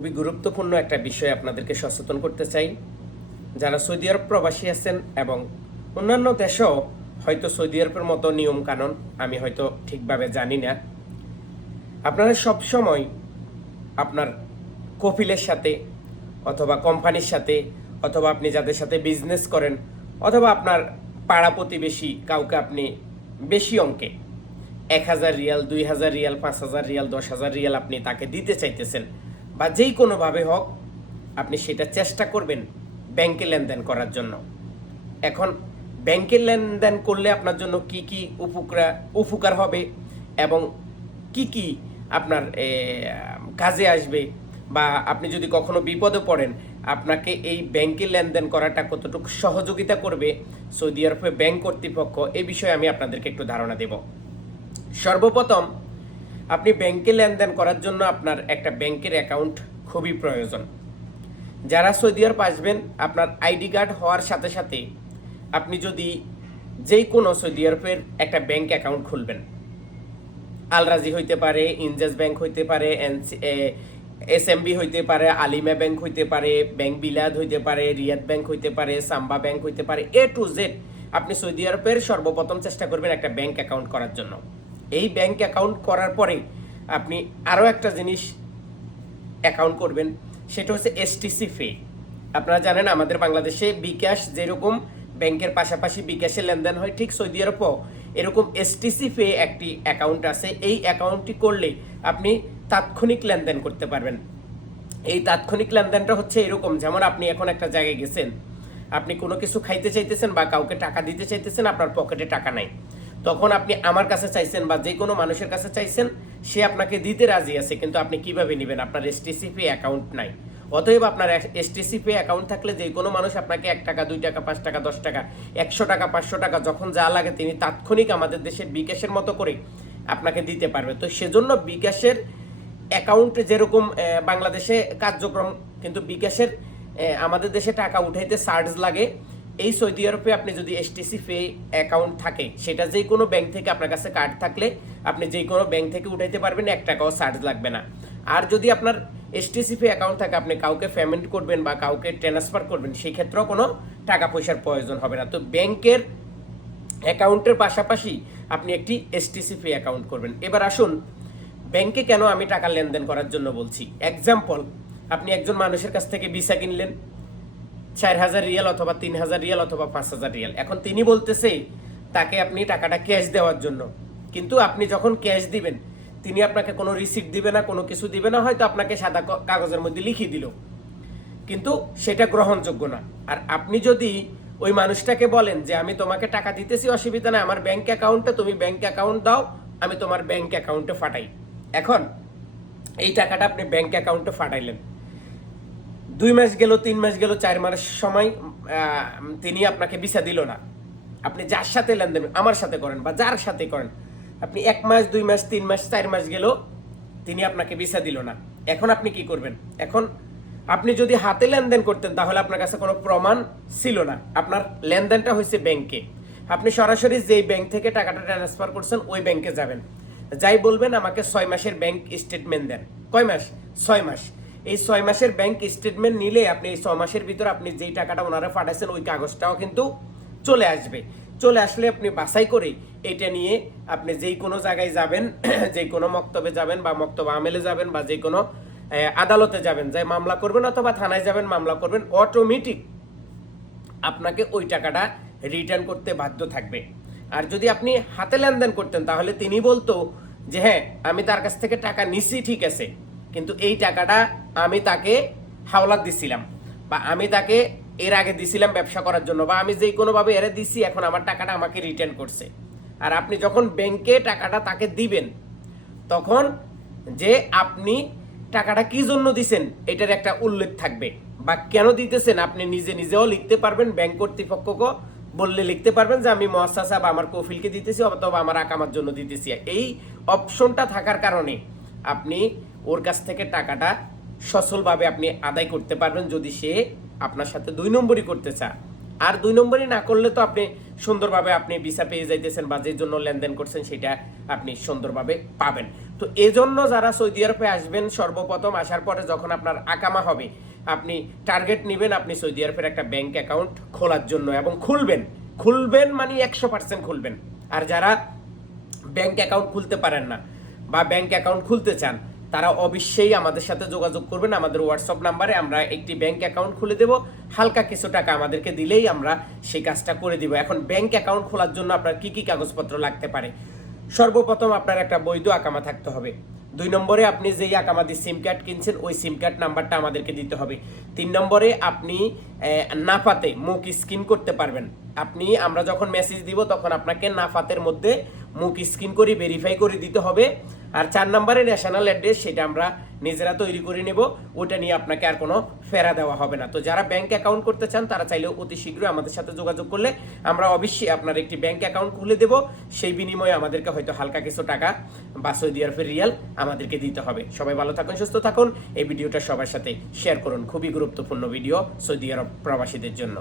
খুবই গুরুত্বপূর্ণ একটা বিষয় আপনাদেরকে সচেতন করতে চাই। যারা সৌদি আরব প্রবাসী আছেন এবং অন্যান্য দেশেও হয়তো সৌদি আরবের মতো নিয়ম কানুন আমি হয়তো ঠিকভাবে জানি না। আপনারা সব সময় আপনার কপিলের সাথে অথবা কোম্পানির সাথে অথবা আপনি যাদের সাথে বিজনেস করেন অথবা আপনার পাড়া প্রতিবেশী কাউকে আপনি বেশি অঙ্কে এক হাজার রিয়াল, দুই হাজার রিয়াল, পাঁচ হাজার রিয়াল, দশ হাজার রিয়াল আপনি তাকে দিতে চাইতেছেন। বা যেই কোনোভাবে হোক, আপনি সেটা চেষ্টা করবেন ব্যাংকে লেনদেন করার জন্য। এখন, ব্যাংকে লেনদেন করলে আপনার জন্য কি কি উপকার উপকার হবে এবং কি কি আপনার কাজে আসবে বা আপনি যদি কখনো বিপদে পড়েন, আপনাকে এই ব্যাংকে লেনদেন করাটা কতটুকু সহযোগিতা করবে সৌদি আরবে ব্যাংক কর্তৃপক্ষ এই বিষয়ে আমি আপনাদেরকে একটু ধারণা দেব। সর্বপ্রথম আপনি ব্যাংকে লেনদেন করার জন্য আপনার একটা ব্যাংকের অ্যাকাউন্ট খুবই প্রয়োজন। যারা সৌদি আরব আসবেন, আপনার আইডি কার্ড হওয়ার সাথে সাথে আপনি যদি যেই কোনো সৌদি আরবের একটা ব্যাংক অ্যাকাউন্ট খুলবেন। আলরাজি হইতে পারে, ইনজাস ব্যাংক হইতে পারে এস এম বি হইতে পারে, আলিমা ব্যাংক হইতে পারে, ব্যাংক বিলাদ হইতে পারে, রিয়াদ ব্যাংক হইতে পারে, সাম্বা ব্যাংক হইতে পারে, এ টু জেড আপনি সৌদি আরবের সর্বপ্রথম চেষ্টা করবেন একটা ব্যাংক অ্যাকাউন্ট করার জন্য। এই ব্যাংক অ্যাকাউন্ট করার পরে আপনি আরও একটা জিনিস অ্যাকাউন্ট করবেন, সেটা হচ্ছে এসটিসি ফে আপনারা জানেন আমাদের বাংলাদেশে বিকাশ যেরকম ব্যাংকের পাশাপাশি বিকাশে লেনদেন হয়, ঠিক সৌদি আরবও এরকম এসটিসি ফে একটি অ্যাকাউন্ট আছে। এই অ্যাকাউন্টটি করলে আপনি তাৎক্ষণিক লেনদেন করতে পারবেন। এই তাৎক্ষণিক লেনদেনটা হচ্ছে এরকম, যেমন আপনি এখন একটা জায়গায় গেছেন, আপনি কোনো কিছু খাইতে চাইতেছেন বা কাউকে টাকা দিতে চাইতেছেন, আপনার পকেটে টাকা নাই। তখন আপনি আমার কাছে চাইছেন বা যে কোনো মানুষের কাছে চাইছেন, সে আপনাকে দিতে রাজি আছে, কিন্তু আপনি কীভাবে নেবেন? আপনার এসটিসিপি অ্যাকাউন্ট নাই। অতএব আপনার এসটিসিপি অ্যাকাউন্ট থাকলে যে কোনো মানুষ আপনাকে এক টাকা, দুই টাকা, পাঁচ টাকা, দশ টাকা, একশো টাকা, পাঁচশো টাকা, যখন যা লাগে তিনি তাৎক্ষণিক আমাদের দেশের বিকাশের মতো করে আপনাকে দিতে পারবে। তো সেজন্য বিকাশের অ্যাকাউন্টে যেরকম বাংলাদেশে কার্যক্রম, কিন্তু বিকাশের আমাদের দেশে টাকা উঠাইতে চার্জ লাগে। এই সৌদি আরবে আপনি যদি এসটিসি পে অ্যাকাউন্ট থাকে, সেটা যে কোনো ব্যাংক থেকে আপনার কাছে কার্ড থাকলে আপনি যে কোনো ব্যাংক থেকে উঠাইতে পারবেন, এক টাকাও চার্জ লাগবে না। আর যদি আপনার এসটিসি পে অ্যাকাউন্ট থাকে, আপনি কাউকে পেমেন্ট করবেন বা কাউকে ট্রান্সফার করবেন সেই ক্ষেত্রেও কোনো টাকা পয়সার প্রয়োজন হবে না। তো ব্যাংকের অ্যাকাউন্টের পাশাপাশি আপনি একটি এসটিসি পে অ্যাকাউন্ট করবেন। এবার আসুন ব্যাংকে কেন আমি টাকা লেনদেন করার জন্য বলছি? এক্সাম্পল আপনি একজন মানুষের কাছ থেকে ভিসা কিনলেন। চার হাজার রিয়াল অথবা তিন হাজার রিয়াল অথবা পাঁচ হাজার রিয়াল। এখন তিনি বলতেছে, তাকে আপনি টাকাটা ক্যাশ দেওয়ার জন্য। কিন্তু আপনি যখন ক্যাশ দিবেন, তিনি আপনাকে কোনো রিসিপ্ট দিবে না, কোনো কিছু দিবে না, হয়তো আপনাকে সাদা কাগজের মধ্যে লিখিয়ে দিল। কিন্তু সেটা গ্রহণযোগ্য না। আর আপনি যদি ওই মানুষটাকে বলেন যে, আমি তোমাকে টাকা দিতেছি, অসুবিধা না আমার ব্যাংক অ্যাকাউন্টে তুমি ব্যাংক অ্যাকাউন্ট দাও, আমি তোমার ব্যাংক অ্যাকাউন্টে ফাটাই। এখন এই টাকাটা আপনি ব্যাংক অ্যাকাউন্টে ফাটাইলেন। দুই মাস গেল, তিন মাস গেল, চার মাস সময় তিনি আপনাকে ভিসা দিল না। আপনি যার সাথে লেনদেন, আমার সাথে করেন বা যার সাথে করেন, আপনি এক মাস দুই মাস তিন মাস চার মাস গেল, তিনি আপনাকে ভিসা দিল না। এখন আপনি কি করবেন? এখন আপনি যদি হাতে লেনদেন করতেন, তাহলে আপনার কাছে কোনো প্রমাণ ছিল না। আপনার লেনদেনটা হয়েছে ব্যাংকে। আপনি সরাসরি যেই ব্যাংক থেকে টাকাটা ট্রান্সফার করছেন, ওই ব্যাংকে যাবেন। যাই বলবেন, আমাকে ছয় মাসের ব্যাংক স্টেটমেন্ট দেন। কয় মাস? ছয় মাস। এই ছয় মাসের ব্যাংক স্টেটমেন্ট নিলে আপনি এই ছয় মাসের ভিতর আপনি যেই টাকাটা ওনারা পাঠাইছেন, ওই কাগজটাও কিন্তু চলে আসবে। চলে আসলে আপনি বাছাই করে এটা নিয়ে আপনি যেই কোনো জায়গায় যাবেন যে কোনো মক্তবে যাবেন বা মক্তব আমেলে যাবেন বা যে কোনো আদালতে যাবেন, যাই মামলা করবেন অথবা থানায় যাবেন, মামলা করবেন অটোমেটিক আপনাকে ওই টাকাটা রিটার্ন করতে বাধ্য থাকবে। আর যদি আপনি হাতে লেনদেন করতেন, তাহলে তিনি বলতো যে হ্যাঁ আমি তার কাছ থেকে টাকা নিছি, ঠিক আছে। কিন্তু এই টাকাটা আমি তাকে হাওলাত দিছিলাম বা আমি তাকে এর আগে দিছিলাম ব্যবসা করার জন্য বা আমি যেই কোনোভাবে এরে দিছি, এখন আমার টাকাটা আমাকে রিটার্ন করছে। আর আপনি যখন ব্যাংকে টাকাটা তাকে দিবেন, তখন যে আপনি টাকাটা কি জন্য দিছেন, এটার একটা উল্লেখ থাকবে। বা কেন দিতেছেন, আপনি নিজে নিজেও লিখতে পারবেন ব্যাংক কর্তৃপক্ষকে বললে লিখতে পারবেন যে, আমি মহাসাসা বা আমার কফিলকে দিতেছি, অথবা আমার আকামার জন্য দিতেছি। এই অপশনটা থাকার কারণে আপনি ওর কাছ থেকে টাকাটা সচলভাবে আপনি আদায় করতে পারবেন যদি সে আপনার সাথে দুই নম্বরই করতে চায়। আর দুই নম্বরই না করলে তো আপনি সুন্দরভাবে আপনি ভিসা পেয়ে যাইতেছেন বা যে জন্য লেনদেন করছেন সেটা আপনি সুন্দরভাবে পাবেন। তো এজন্য যারা সৌদি আরবে আসবেন সর্বপ্রথম আসার পরে যখন আপনার আকামা হবে, আপনি টার্গেট নেবেন আপনি সৌদি আরবের একটা ব্যাংক অ্যাকাউন্ট খোলার জন্য এবং খুলবেন। খুলবেন মানে একশো পার্সেন্ট খুলবেন। আর যারা ব্যাংক অ্যাকাউন্ট খুলতে পারেন না বা ব্যাংক অ্যাকাউন্ট খুলতে চান তারা অবশ্যই আমাদের সাথে যোগাযোগ করবেন। আমাদের হোয়াটসঅ্যাপ নাম্বারে আমরা একটি ব্যাংক অ্যাকাউন্ট খুলে দেব। হালকা কিছু টাকা আমাদেরকে দিলেই আমরা সেই কাজটা করে দিব। এখন ব্যাংক অ্যাকাউন্ট খোলার জন্য আপনার কি কি কাগজপত্র লাগতে পারে? সর্বপ্রথম আপনার একটা বৈধ আকামা থাকতে হবে। দুই নম্বরে আপনি যেই আকামা দিয়ে সিম কার্ড কিনছেন, ওই সিম কার্ড নাম্বারটা আমাদেরকে দিতে হবে। তিন নম্বরে আপনি নাফাতে মুখ স্ক্রিন করতে পারবেন। আপনি, আমরা যখন মেসেজ দিব, তখন আপনাকে নাফাতের মধ্যে মুখ স্ক্রিন করে ভেরিফাই করে দিতে হবে। আর চার নম্বরে ন্যাশনাল অ্যাড্রেস সেটা আমরা নিজেরা তৈরি করে নেব। ওটা নিয়ে আপনাকে আর কোনো ফেরা দেওয়া হবে না। তো যারা ব্যাংক অ্যাকাউন্ট করতে চান, তারা চাইলেও অতি শীঘ্রই আমাদের সাথে যোগাযোগ করলে আমরা অবশ্যই আপনার একটি ব্যাংক অ্যাকাউন্ট খুলে দেব। সেই বিনিময়ে আমাদেরকে হয়তো হালকা কিছু টাকা বা সৌদি আরবের রিয়াল আমাদেরকে দিতে হবে। সবাই ভালো থাকুন, সুস্থ থাকুন। এই ভিডিওটা সবার সাথে শেয়ার করুন। খুবই গুরুত্বপূর্ণ ভিডিও সৌদি আরব প্রবাসীদের জন্য।